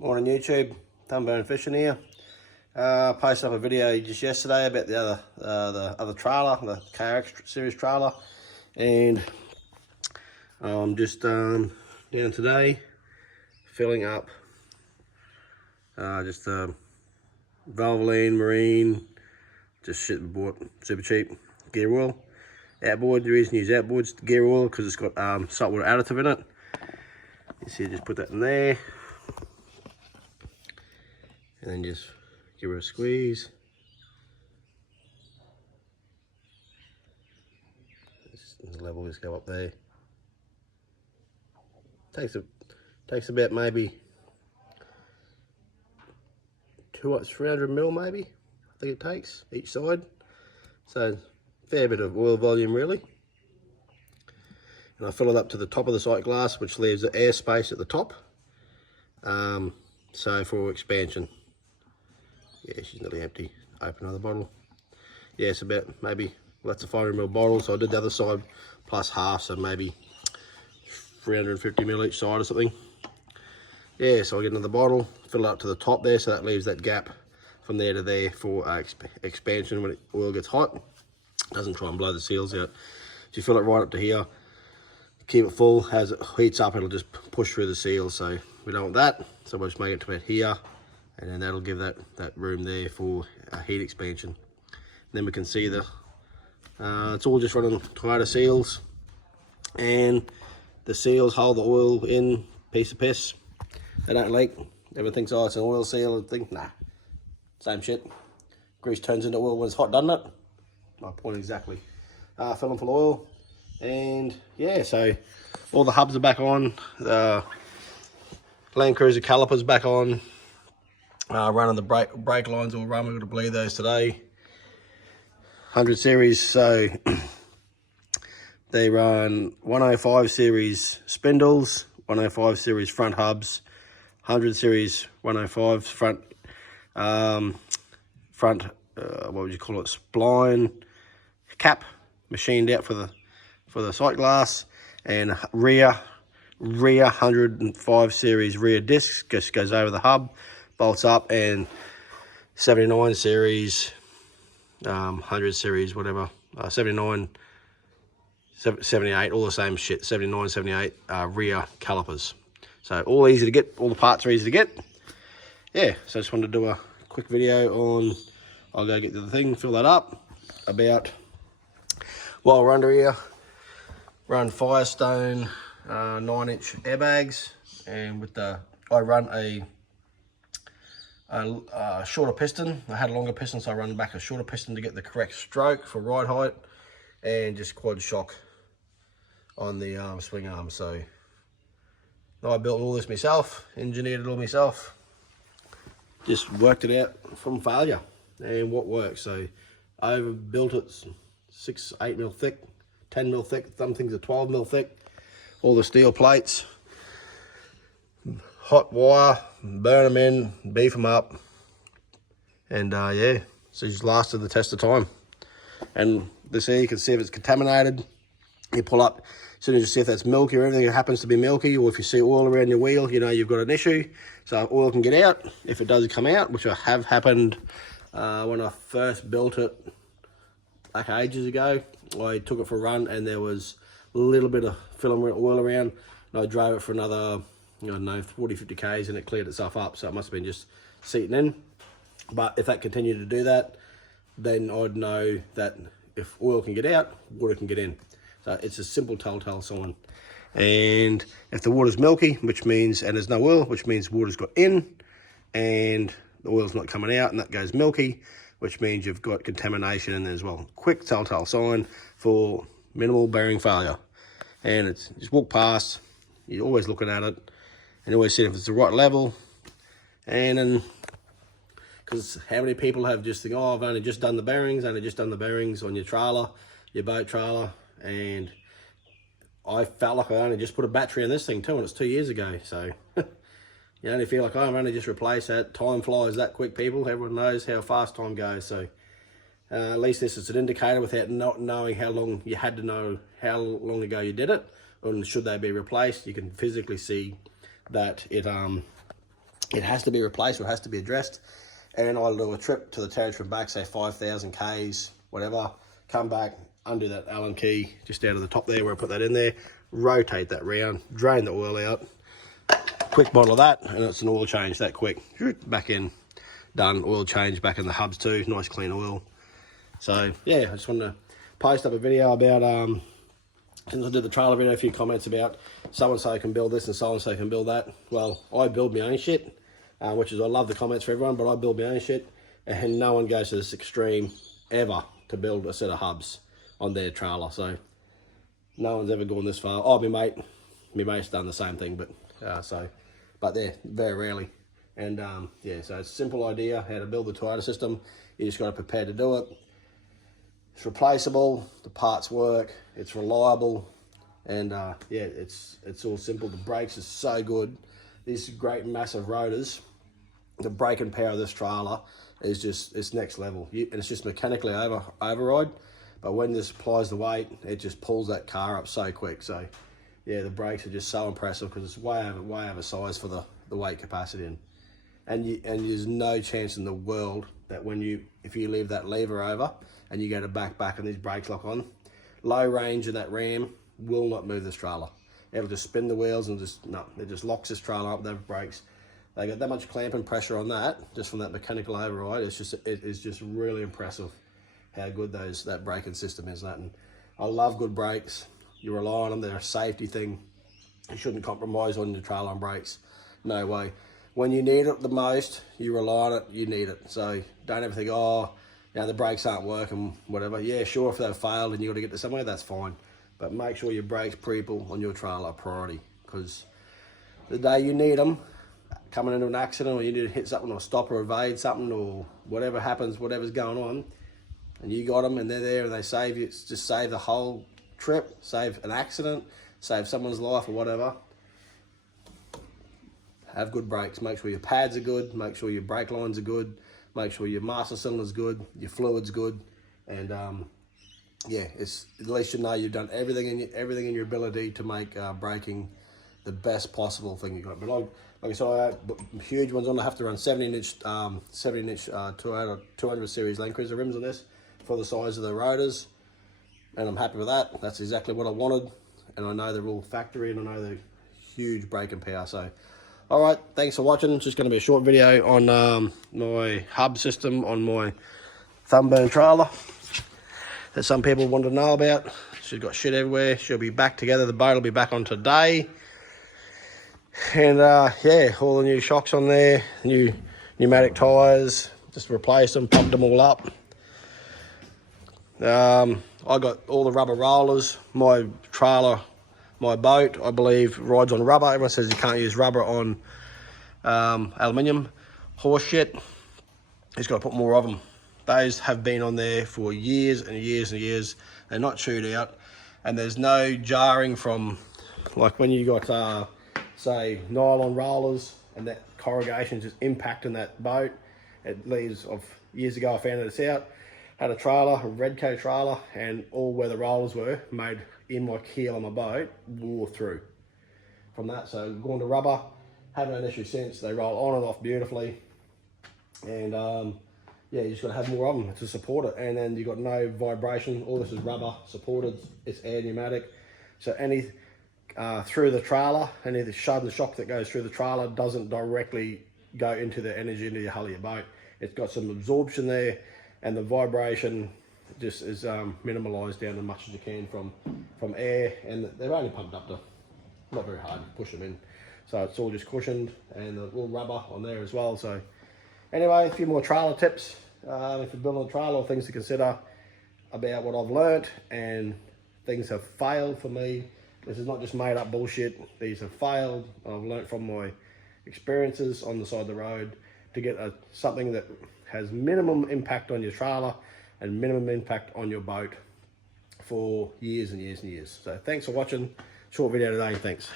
Morning YouTube, Tunburn Fishing here. Posted up a video just yesterday about the other trailer, the KRX series trailer, and I'm just down today filling up just Valvoline Marine, just shit we bought super cheap gear oil. Outboard, the reason you use outboard's gear oil because it's got saltwater additive in it. You see, just put that in there. And then just give it a squeeze. The level just go up there. Takes about maybe 300 mil maybe. I think it takes each side. So fair bit of oil volume really. And I fill it up to the top of the sight glass, which leaves the air space at the top. So for expansion. Yeah, she's nearly empty. Open another bottle. Yeah, it's about maybe, well, that's a 500 ml bottle, so I did the other side plus half, so maybe 350 ml each side or something. Yeah, so I get another bottle, fill it up to the top there, so that leaves that gap from there to there for expansion when oil gets hot. Doesn't try and blow the seals out. If you fill it right up to here, keep it full. As it heats up, it'll just push through the seals, so we don't want that. So we'll just make it to about here. And then that'll give that room there for heat expansion. And then we can see it's all just running Toyota seals, and the seals hold the oil in, piece of piss. They don't leak. Everyone thinks, oh, it's an oil seal. I think, nah, same shit. Grease turns into oil when it's hot, doesn't it? My point exactly. Fill them full of oil, and yeah, so all the hubs are back on. The Land Cruiser calipers back on. Running the brake lines all run. We've got to bleed those today. 100 series, so they run 105 series spindles, 105 series front hubs, 100 series 105 front what would you call it, spline cap machined out for the sight glass, and rear 105 series rear disc just goes over the hub, bolts up, and 79 series, 100 series, whatever, 79, 78, all the same shit, 79, 78 rear calipers. So all easy to get, all the parts are easy to get. Yeah, so I just wanted to do a quick video on, I'll go get the thing, fill that up, about, while we're under here, run Firestone 9-inch airbags, and with I run a shorter piston. I had a longer piston, so I run back a shorter piston to get the correct stroke for ride height, and just quad shock on the swing arm. So I built all this myself, engineered it all myself, just worked it out from failure and what works. So I overbuilt it 6-8 mil thick, 10 mil thick, some things are 12 mil thick, all the steel plates, hot wire, burn them in, beef them up, and yeah, so just lasted the test of time. And this here, you can see if it's contaminated. You pull up, as soon as you see if that's milky or anything that happens to be milky, or if you see oil around your wheel, you know you've got an issue. So oil can get out. If it does come out, which have happened when I first built it back ages ago, I took it for a run and there was a little bit of filament oil around, and I drove it for another, I don't know, 40-50 k's, and it cleared itself up. So it must have been just seating in. But if that continued to do that, then I'd know that if oil can get out, water can get in. So it's a simple telltale sign. And if the water's milky, which means, and there's no oil, which means water's got in and the oil's not coming out, and that goes milky, which means you've got contamination in there as well. Quick telltale sign for minimal bearing failure. And it's just walk past, you're always looking at it, and always see if it's the right level. And then, because how many people have just think, oh, I've only just done the bearings, on your trailer, your boat trailer, and I felt like I only just put a battery in this thing too, and it's 2 years ago. So you only feel like, oh, I've only just replaced that. Time flies that quick, people. Everyone knows how fast time goes. So at least this is an indicator without not knowing how long you had to know how long ago you did it, and should they be replaced. You can physically see that it it has to be replaced or it has to be addressed. And I'll do a trip to the territory and back, say 5,000 Ks, whatever, come back, undo that Allen key just out of the top there where I put that in there, rotate that round, drain the oil out, quick bottle of that, and it's an oil change that quick. Back in, done, oil change back in the hubs too, nice clean oil. So yeah, I just wanted to post up a video about, since I did the trailer video, a few comments about so-and-so can build this and so-and-so can build that. Well, I build my own shit, which is, I love the comments for everyone, but I build my own shit, and no one goes to this extreme ever to build a set of hubs on their trailer. So no one's ever gone this far. Oh, my mate's done the same thing, but but they're very rarely. And yeah, so it's a simple idea how to build the Toyota system. You just got to prepare to do it. It's replaceable, the parts work, it's reliable, and yeah, it's all simple. The brakes are so good. These great massive rotors, the braking power of this trailer is just, it's next level. And it's just mechanically override, but when this applies the weight, it just pulls that car up so quick. So yeah, the brakes are just so impressive because it's way over size for the weight capacity. And there's no chance in the world that if you leave that lever over and you go to back and these brakes lock on, low range in that ram will not move this trailer. It'll just spin the wheels and it just locks this trailer up. Their brakes, they got that much clamping pressure on that just from that mechanical override. It is just really impressive how good that braking system is. And I love good brakes. You rely on them. They're a safety thing. You shouldn't compromise on your trailer on brakes. No way. When you need it the most, you rely on it, you need it. So don't ever think, oh, the brakes aren't working, whatever. Yeah, sure, if they've failed and you've got to get to somewhere, that's fine. But make sure your brakes, people, on your trailer are priority, because the day you need them, coming into an accident or you need to hit something or stop or evade something or whatever happens, whatever's going on, and you got them and they're there and they save you, it's just save the whole trip, save an accident, save someone's life or whatever. Have good brakes. Make sure your pads are good. Make sure your brake lines are good. Make sure your master cylinder's good. Your fluid's good. And yeah, it's at least you know you've done everything in your ability to make braking the best possible thing you got. But like I said, huge ones on. I have to run 17-inch Toyota 200 series Land Cruiser rims on this for the size of the rotors, and I'm happy with that. That's exactly what I wanted, and I know they're all factory, and I know they're huge braking power. So. All right, thanks for watching. It's just going to be a short video on my hub system on my Thumburn trailer that some people want to know about. She's got shit everywhere. She'll be back together. The boat will be back on today. And yeah, all the new shocks on there, new pneumatic tyres, just replaced them, pumped them all up. I got all the rubber rollers. My trailer, my boat, I believe, rides on rubber. Everyone says you can't use rubber on aluminium. Horse shit. He's got to put more of them. Those have been on there for years and years and years. They're not chewed out. And there's no jarring from, like when you got, say, nylon rollers and that corrugation just impacting that boat. It leaves, years ago I found this out. Had a trailer, a Redco trailer, and all where the rollers were made in my keel on my boat wore through from that. So going to rubber, haven't had an issue since. They roll on and off beautifully, and yeah, you just got to have more of them to support it. And then you got no vibration. All this is rubber supported. It's air pneumatic, so any through the trailer, any of the shud and shock that goes through the trailer doesn't directly go into the energy into your hull of your boat. It's got some absorption there, and the vibration just is minimalised down as much as you can from air, and they're only pumped up to not very hard to push them in, so it's all just cushioned, and a little rubber on there as well. So anyway, a few more trailer tips if you're building a trailer, or things to consider about what I've learnt, and things have failed for me. This is not just made up bullshit. These have failed. I've learnt from my experiences on the side of the road to get something that has minimum impact on your trailer and minimum impact on your boat for years and years and years. So thanks for watching. Short video today. Thanks.